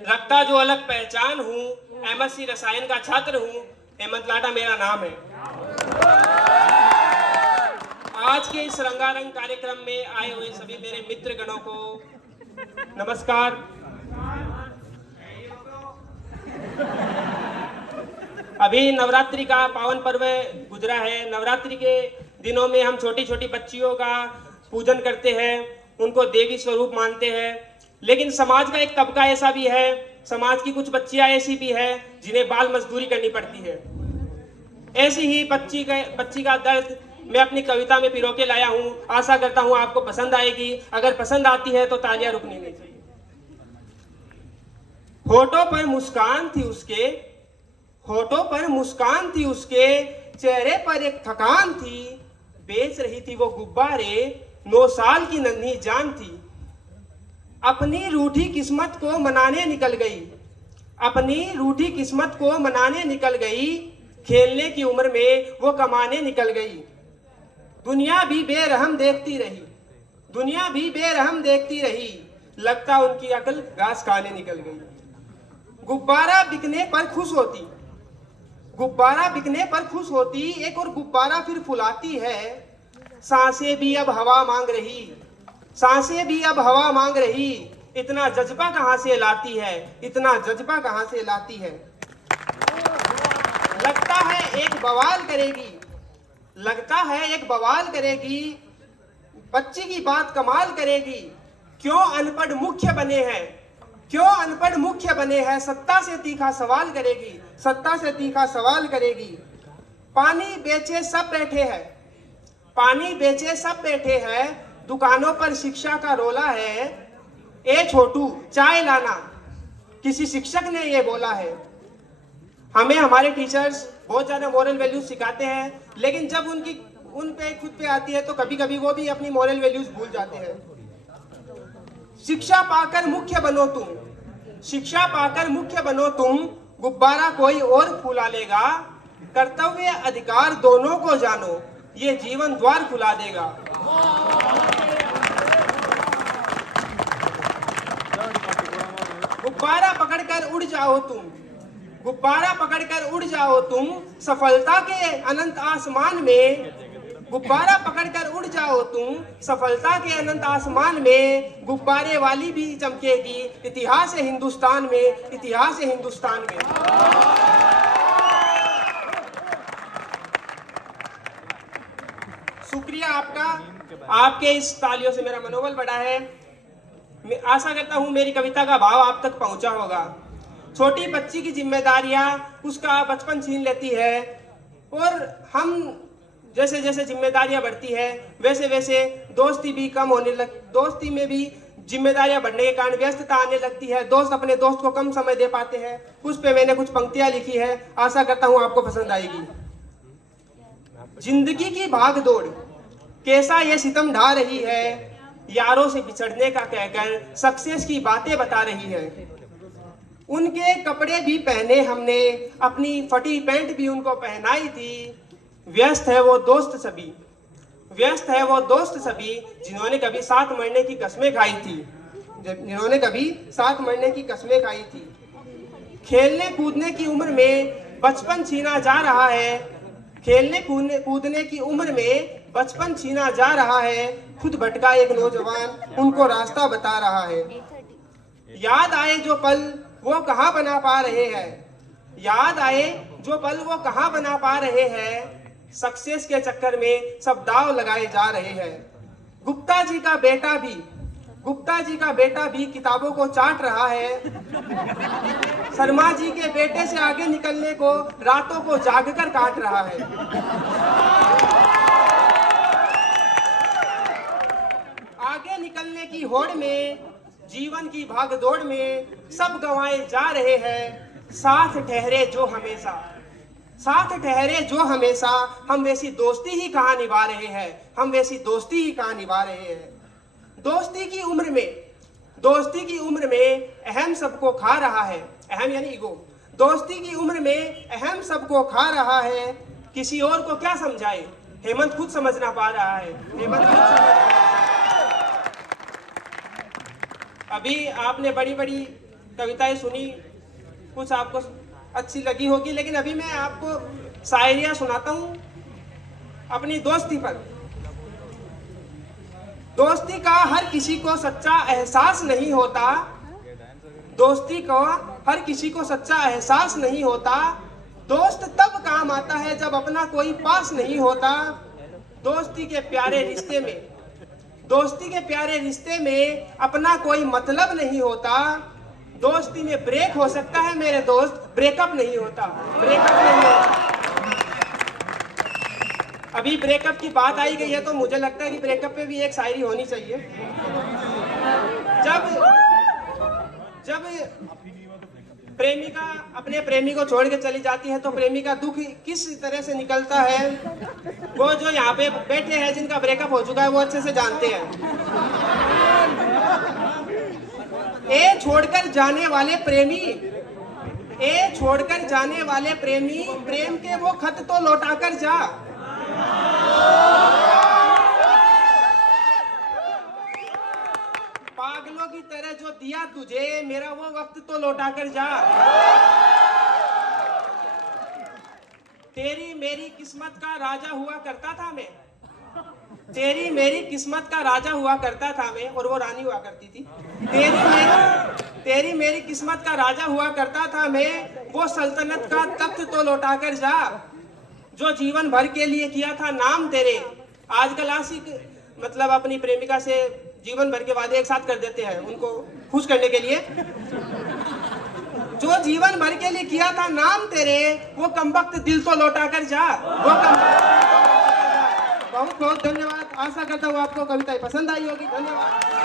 रखता जो अलग पहचान हूँ, एमएससी रसायन का छात्र हूँ, हेमंत लाटा मेरा नाम है। आज के इस रंगारंग कार्यक्रम में आए हुए सभी मेरे मित्र गणों को नमस्कार। अभी नवरात्रि का पावन पर्व गुजरा है। नवरात्रि के दिनों में हम छोटी छोटी बच्चियों का पूजन करते हैं, उनको देवी स्वरूप मानते हैं। लेकिन समाज का एक तबका ऐसा भी है, समाज की कुछ बच्चियां ऐसी भी है जिन्हें बाल मजदूरी करनी पड़ती है। ऐसी ही बच्ची का दर्द मैं अपनी कविता में पिरो के लाया हूं। आशा करता हूं आपको पसंद आएगी। अगर पसंद आती है तो तालियां रुकनी नहीं चाहिए। होठों पर मुस्कान थी उसके, होठों पर मुस्कान थी उसके, चेहरे पर एक थकान थी। बेच रही थी वो गुब्बारे, 9 साल की नन्ही जान थी। अपनी रूठी किस्मत को मनाने निकल गई, अपनी रूठी किस्मत को मनाने निकल गई। खेलने की उम्र में वो कमाने निकल गई। दुनिया भी बेरहम देखती रही, दुनिया भी बेरहम देखती रही। लगता उनकी अकल घास खाने निकल गई। गुब्बारा बिकने पर खुश होती, गुब्बारा बिकने पर खुश होती। एक और गुब्बारा फिर फुलाती है। सांसें भी अब हवा मांग रही, सांसें भी अब हवा मांग रही। इतना जज्बा कहां से लाती है, इतना जज्बा कहां से लाती है। लगता है एक बवाल करेगी, लगता है एक बवाल करेगी। बच्ची की बात कमाल करेगी। क्यों अनपढ़ मुख्य बने हैं, क्यों अनपढ़ मुख्य बने हैं। सत्ता से तीखा सवाल करेगी, सत्ता से तीखा सवाल करेगी। पानी बेचे सब बैठे हैं, पानी बेचे सब बैठे हैं। दुकानों पर शिक्षा का रोला है। ए छोटू चाय लाना, किसी शिक्षक ने ये बोला है। हमें हमारे टीचर्स बहुत ज्यादा मॉरल वैल्यूज सिखाते हैं, लेकिन जब उन पे खुद पे आती है तो कभी कभी वो भी अपनी मॉरल वैल्यूज भूल जाते हैं। शिक्षा पाकर मुख्य बनो तुम, शिक्षा पाकर मुख्य बनो तुम। गुब्बारा कोई और फुला लेगा। कर्तव्य अधिकार दोनों को जानो, ये जीवन द्वार खुला देगा। गुब्बारा पकड़कर उड़ जाओ तुम, गुब्बारा पकड़कर उड़ जाओ तुम। सफलता के अनंत आसमान में, गुब्बारा पकड़कर उड़ जाओ तुम। सफलता के अनंत आसमान में गुब्बारे वाली भी चमकेगी। इतिहास है हिंदुस्तान में, इतिहास है हिंदुस्तान में। शुक्रिया आपका, आपके इस तालियों से मेरा मनोबल बढ़ा है। मैं आशा करता हूं मेरी कविता का भाव आप तक पहुंचा होगा। छोटी बच्ची की जिम्मेदारियां उसका बचपन छीन लेती है, और हम जैसे जैसे जिम्मेदारियां बढ़ती है वैसे वैसे दोस्ती भी कम होने दोस्ती में भी जिम्मेदारियां बढ़ने के कारण व्यस्तता आने लगती है। दोस्त अपने दोस्त को कम समय दे पाते हैं। उस पे मैंने कुछ पंक्तियां लिखी है, आशा करता हूं आपको पसंद आएगी। जिंदगी की भाग दौड़ कैसा ये सितम ढा रही है। यारों से बिछड़ने का कहकर सक्सेस की बातें बता रही है। उनके कपड़े भी पहने हमने, अपनी फटी पैंट भी उनको पहनाई थी। व्यस्त है वो दोस्त सभी, व्यस्त है वो दोस्त सभी, जिन्होंने कभी साथ मरने की कस्में खाई थी, जिन्होंने कभी साथ मरने की कस्में खाई थी। खेलने कूदने की उम्र में बचपन छीना जा रहा है, खेलने कूदने की उम्र में बचपन छीना जा रहा है। खुद भटका एक नौजवान उनको रास्ता बता रहा है। याद आए जो पल वो कहाँ बना पा रहे हैं, याद आए जो पल वो कहाँ बना पा रहे हैं। सक्सेस के चक्कर में सब दाव लगाए जा रहे हैं। गुप्ता जी का बेटा भी, गुप्ता जी का बेटा भी किताबों को चाट रहा है। शर्मा जी के बेटे से आगे निकलने को रातों को जागकर काट रहा है। आगे निकलने की होड़ में, जीवन की भागदौड़ में सब गंवाए जा रहे हैं। साथ ठहरे जो हमेशा, साथ ठहरे जो हमेशा। हम वैसी दोस्ती ही कहाँ निभा रहे हैं, हम वैसी दोस्ती ही कहाँ निभा रहे हैं। दोस्ती की उम्र में, दोस्ती की उम्र में अहम सबको खा रहा है। अहम यानी ईगो। दोस्ती की उम्र में अहम सबको खा रहा है। किसी और को क्या समझाए, हेमंत खुद समझ ना पा रहा है, हेमंत खुद समझ रहा है। अभी आपने बड़ी बड़ी कविताएं सुनी, कुछ आपको अच्छी लगी होगी, लेकिन अभी मैं आपको शायरियाँ सुनाता हूँ अपनी दोस्ती पर। दोस्ती का हर किसी को सच्चा एहसास नहीं होता, दोस्ती का हर किसी को सच्चा एहसास नहीं होता, दोस्त तब काम आता है जब अपना कोई पास नहीं होता। दोस्ती के प्यारे रिश्ते में अपना कोई मतलब नहीं होता। दोस्ती में ब्रेक हो सकता है मेरे दोस्त, ब्रेकअप नहीं होता। अभी ब्रेकअप की बात आई गई है तो मुझे लगता है कि ब्रेकअप पे भी एक शायरी होनी चाहिए। जब प्रेमिका अपने प्रेमी को छोड़ के चली जाती है तो प्रेमी का दुख किस तरह से निकलता है, वो जो यहाँ पे बैठे हैं जिनका ब्रेकअप हो चुका है वो अच्छे से जानते हैं। ए छोड़कर जाने वाले प्रेमी, प्रेम के वो खत तो लौटा कर जा। पागलों की तरह जो दिया तुझे, मेरा वो वक्त तो लौटा कर जा। तेरी मेरी किस्मत का राजा हुआ करता था मैं, तेरी मेरी किस्मत का राजा हुआ करता था मैं, और वो रानी हुआ करती थी। तेरी मेरी किस्मत का राजा हुआ करता था मैं, वो सल्तनत का तख्त तो लौटा कर जा। जो जीवन भर के लिए किया था नाम तेरे, आजकल आशिक मतलब अपनी प्रेमिका से जीवन भर के वादे एक साथ कर देते हैं उनको खुश करने के लिए। जो जीवन भर के लिए किया था नाम तेरे, वो कमबख्त दिल तो लौटा कर जा। बहुत बहुत धन्यवाद। आशा करता हूँ आपको कविताएं पसंद आई होगी। धन्यवाद।